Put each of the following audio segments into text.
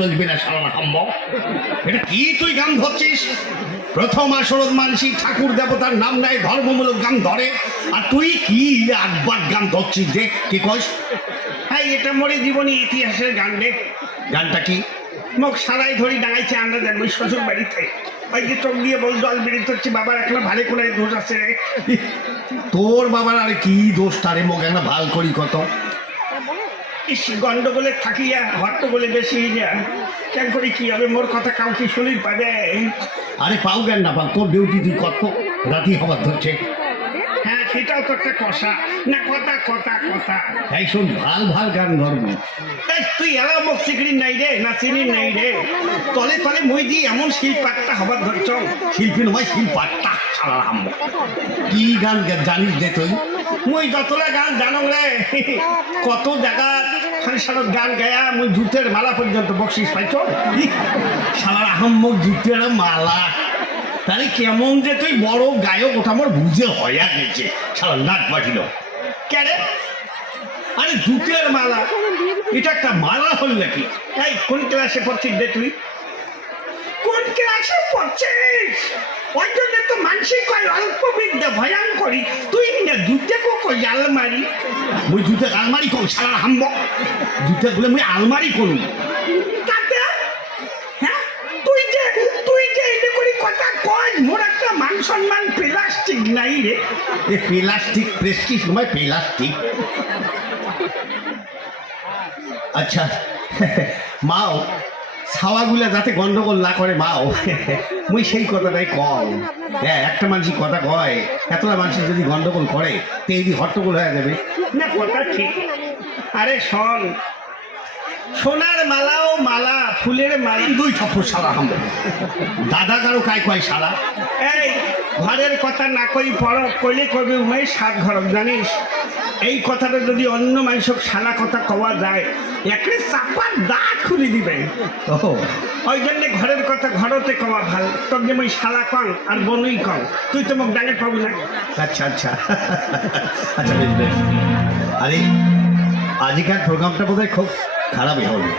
চলবে না সারা সম্ভব। এটা কি তুই গান ধরছিস? প্রথম আসরত মানসি ঠাকুর দেবতার নাম নেয়, ধর্মমূলক গান ধরে, আর তুই কি আটবার গান ধরছিস? যে কি কস? হ্যাঁ, এটা মোরে জীবনী ইতিহাসের গান রে। গানটা কি? মুখ সারাই ধরি ডাঙাইছে আমরা যাবো শ্বশুর বাড়িতে। ওই যে চোখ দিয়ে বল জল বেরিয়ে হচ্ছে, বাবার একটা ভালো করে দোষ আছে রে। তোর বাবার আর কি দোষ? তারে মুখ একটা ভাল করি কত। ইস, গন্ডগোলে থাকিয়া হট্টগোলে বেশি যা কেন করি কি হবে? মোর কথা কাউকে শুনি পাবে? আরে পাও জ্ঞান না পাও, তোর ডিউটি তুই কত রাতি হবার ধরছে। হ্যাঁ, সেটাও তো একটা কষা না। কথা কথা কথা এই শোন, ভাল ভাল গান ধরবো। এই তুই এলা মুখ চিকড়ি নাই রে, না চিনি নাই রে। তলে তলে মই দিয়ে এমন শিল্পাট্টা হবার ধরছ। শিল্পী নয়, শিল্পাট্টা সারা হাম্ব। কি গান জানিস দে তুই? মুই যতলা গান জানো রে, কত জায়গা সংসারত গান গায়া মুই জুতের মালা পর্যন্ত বকশিস পাইছ। সারা হাম্ব জুতের মালা। তাহলে কেমন যে তুই বড় গায়ক, ওটা আমার বুঝে হইয়া গেছে। সারা নাক বাটিল কেন? আরে জুতের মালা, এটা একটা মালা হল নাকি? এই কোন ক্লাসে পড়ছিস রে তুই? কোন ক্লাসে পড়ছিস? ওই জন্য তো মানসিক কয় অল্প বিদ্যা ভয়ঙ্করী। তুই না জুতে কই আলমারি? মুই জুতে আলমারি কর সারা হাম্ব। জুতে গুলো মুই আলমারি করুন। তাতে হ্যাঁ, তুই যে এটা করি কথা কয়, মোর একটা মান সম্মান প্লাস্টিক নাই রে। এ প্লাস্টিক প্রেস্টিজ নয়, প্লাস্টিক। আচ্ছা মাও, ছাওয়াগুলা যাতে গন্ডগোল না করে মাও, মুই সেই কথাটাই কম। হ্যাঁ, একটা মানুষই কথা কয়, এতটা মানুষের যদি গন্ডগোল করে তো এই হট্টগোল হয়ে যাবে না, কথা ঠিক। আরে শোন, সোনার মালাও মালা, ফুলের মালা। দুই ঠাকুর সারা হাম দাদা কারো কায় কয় সারা। এই ঘরের কথা না কই পড়ক, কইলে কবি উমেশ সাত ঘরক, জানিস? এই কথাটা যদি অন্য মানুষক সালা কথা কওয়া যায়, একরে চাপার দাঁত খুলে দিবে। ও ওই জন্য ঘরের কথা ঘরতে কওয়া ভাল। তোর যে মই শালা কং আর বনুই কং, তুই তো মোক ডাঙে পাবি না। আচ্ছা আচ্ছা আচ্ছা, বেশ বেশ। আরে আজকাল প্রোগ্রামটা বোধহয় খুব খারাপই হবে।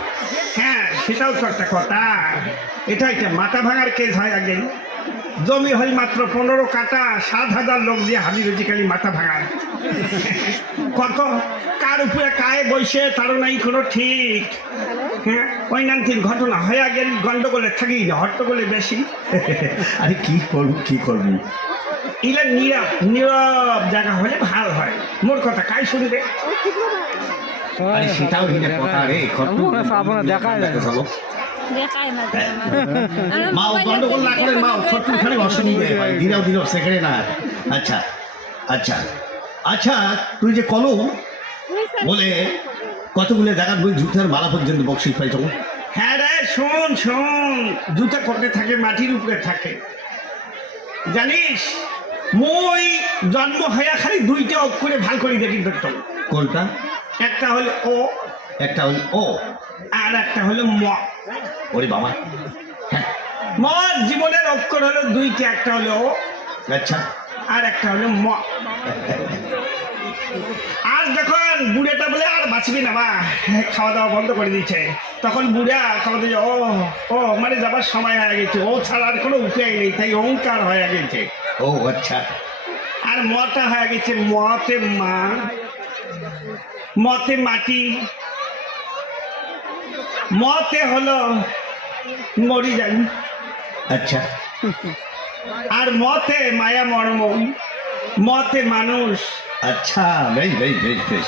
হ্যাঁ, সেটাও তো একটা কথা। এটা একটা মাথা ভাঙার কেস হয় আগে। জমি হয় মাত্র 15 কাটা, 7,000 লোক দিয়ে হাজির হয়েছে খালি মাথা ভাঙায়। কত কার উপরে কায়ে বসে তারও নাই কোনো ঠিক। হ্যাঁ, ওই নান্তির ঘটনা হয়ে গেল, গন্ডগোলে থাকি না, হট্টগোলে বেশি। আরে কি করবো কি করবো? ইলে নীরব নীরব জায়গা হলে ভাল হয়। মোর কথা কাই শুনবে? আরে সেটাও হিনে কথা রে, চলো মাও গন্ডগোল না করে মাও, খট্টু খানে অসুবিধা হয়, দিনাও দিনাও সেখানে না। আচ্ছা আচ্ছা আচ্ছা, তুই যে কলম বলে কতগুলো জায়গা বই জুতার মালা পর্যন্ত বকশিস পাইছ। হ্যাঁ রে, শোন শোন, জুতা করতে থাকে, মাটির উপরে থাকে, জানিস? মই জন্ম হইয়া খালি দুইটা অক্ষরে ভাল করে দেখি ধরতাম। কোনটা? একটা হলো ও, একটা হল ও, আর একটা হলো ম। ওরে বাবা। হ্যাঁ মোর জীবনের অক্ষর হলো দুইটা, একটা হলো ও আচ্ছা, আর একটা হলো ম। আর যখন বুড়েটা বলে আর বাঁচবি না বা, খাওয়া দাওয়া বন্ধ করে দিচ্ছে, তখন বুড়া খাওয়া দিয়ে ও ও মানে যাবার সময় হয়ে গেছে, ও ছাড়া আর কোনো উপায় নেই, তাই অহংকার হয়ে গেছে। ও আচ্ছা। আর মটা হয়ে গেছে মতে মা, মতে মাটি, মতে হলো মরি যাই, আচ্ছা আর মতে মায়া মর্ম, মতে মানুষ। আচ্ছা, বেশ বেশ বেশ বেশ।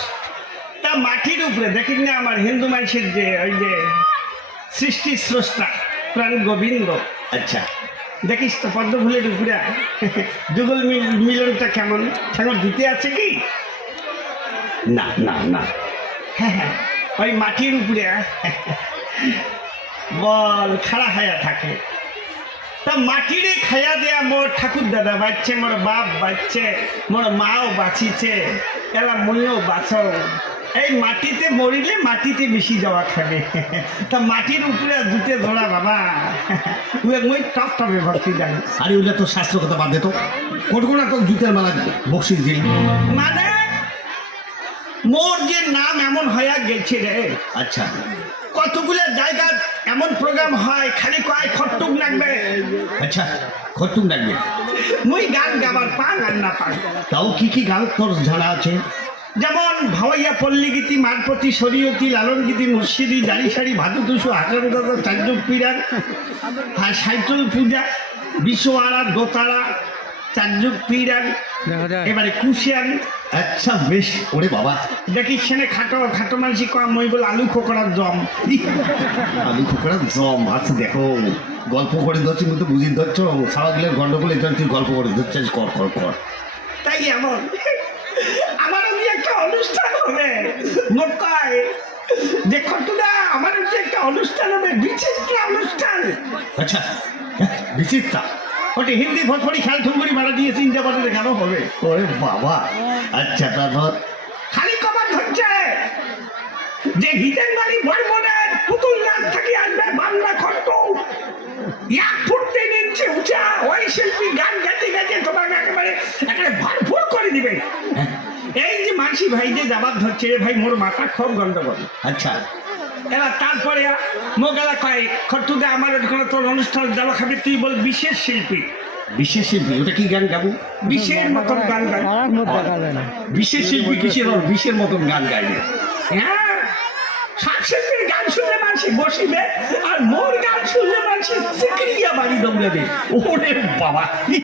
তা মাটির উপরে দেখিস না আমার হিন্দু মানুষের যে ওই যে সৃষ্টি স্রষ্টা প্রাণ গোবিন্দ, আচ্ছা দেখিস তো পদ্ম ফুলের উপরে যুগল মিলনটা কেমন ঠাকুর দিতে আছে কি? না না না, হ্যাঁ হ্যাঁ, ওই মাটির উপরে বল খাড়া খায়া থাকে। তা মাটিরে খায়া দেয়া মোর ঠাকুর দাদা বাঁচছে, মোর বাপ বাঁচছে, মোর মাও বাঁচিছে, এলা মইও বাঁচো। এই মাটিতে মরিলে মাটিতে বেশি যাওয়া খাবে। তা মাটির উপরে জুতে ধরা বাবা, মই টপ টপে ভক্তি জানি। আরে ওটা তো শাস্ত্র কথা বাদ দে তো, কোটকোনা তো জুতের মালা বকশিস দিল মানে মোর যে নাম এমন হইয়া গেছে রে। আচ্ছা, কতগুলো জায়গা এমন এমন প্রোগ্রাম হয় খালি কয় খট্টুক লাগবে, আচ্ছা খট্টুক ডাকবে। মুই গান গাবার পাং আর না পাং। তাও কি কি গান তোর জানা আছে? যেমন ভাওয়াইয়া পল্লী গীতি, মারপতি, শরীয়তি, লালন গীতি, মুর্শিদি, জারি সারি, ভাদু টুসু, হাজার দাদা, চারযোগ পিরান, আর সাইতুল পূজা, বিশ্বহারা, দোতারা, চারযোগ পিরান, এবারে কুশিয়ান। আচ্ছা বেশ। ওরে বাবা, দেখি সেনে খাটো খাটো মানসি কম, মই বলে আলু খোকড়ার জম। আলু খোকরা জম। আচ্ছা দেখো, গল্প করে ধরছি মতো বুঝি ধরছ, সারাগুলোর গন্ডগোল এটা তুই গল্প করে ধরছিস, কর কর কর। তাই এমন আমার ওই একটা অনুষ্ঠান হবে, মক্কায় যে খট্টুদা আমার ওই একটা অনুষ্ঠান হবে, বিচিত্র অনুষ্ঠান। আচ্ছা বিচিত্রা। ওটি হিন্দি ভোজপুরি খেল ঠুমুরি মারা দিয়ে চিন্তা বাজারে কেন হবে? ওরে বাবা। আচ্ছা তারপর? খালি কবার ধরছে যে হিতেন বাড়ি বর্মনের পুতুল নাচ থেকে আসবে বাংলা খট্ট, 1 ফুট 3 ইঞ্চি উঁচা, ওই শিল্পী গান গাইতে গাইতে তোমাকে একেবারে ভরপুর করে দিবে। হ্যাঁ, এই যে মানসি ভাই যে জবাব ধরছে, রে ভাই মোর মাথা খুব গন্ডগোল। আচ্ছা এবার তারপরে মোগেলা কয় খট্টুদা আমার ওখানে তোর অনুষ্ঠান যাওয়া খাবি, তুই বল বিশেষ শিল্পী। বিশেষ শিল্পী? ওটা কি গান গাবো? বিশের মতন গান গাই। বিশেষ শিল্পী কিসের ওর বিশের মতন গান গাইবে? হ্যাঁ, সব শিল্পীর গান শুনলে মানুষ বসিবে, আর মোর গান শুনলে মানুষ সিকিরিয়া বাড়ি দৌড়াবে। ওরে বাবা।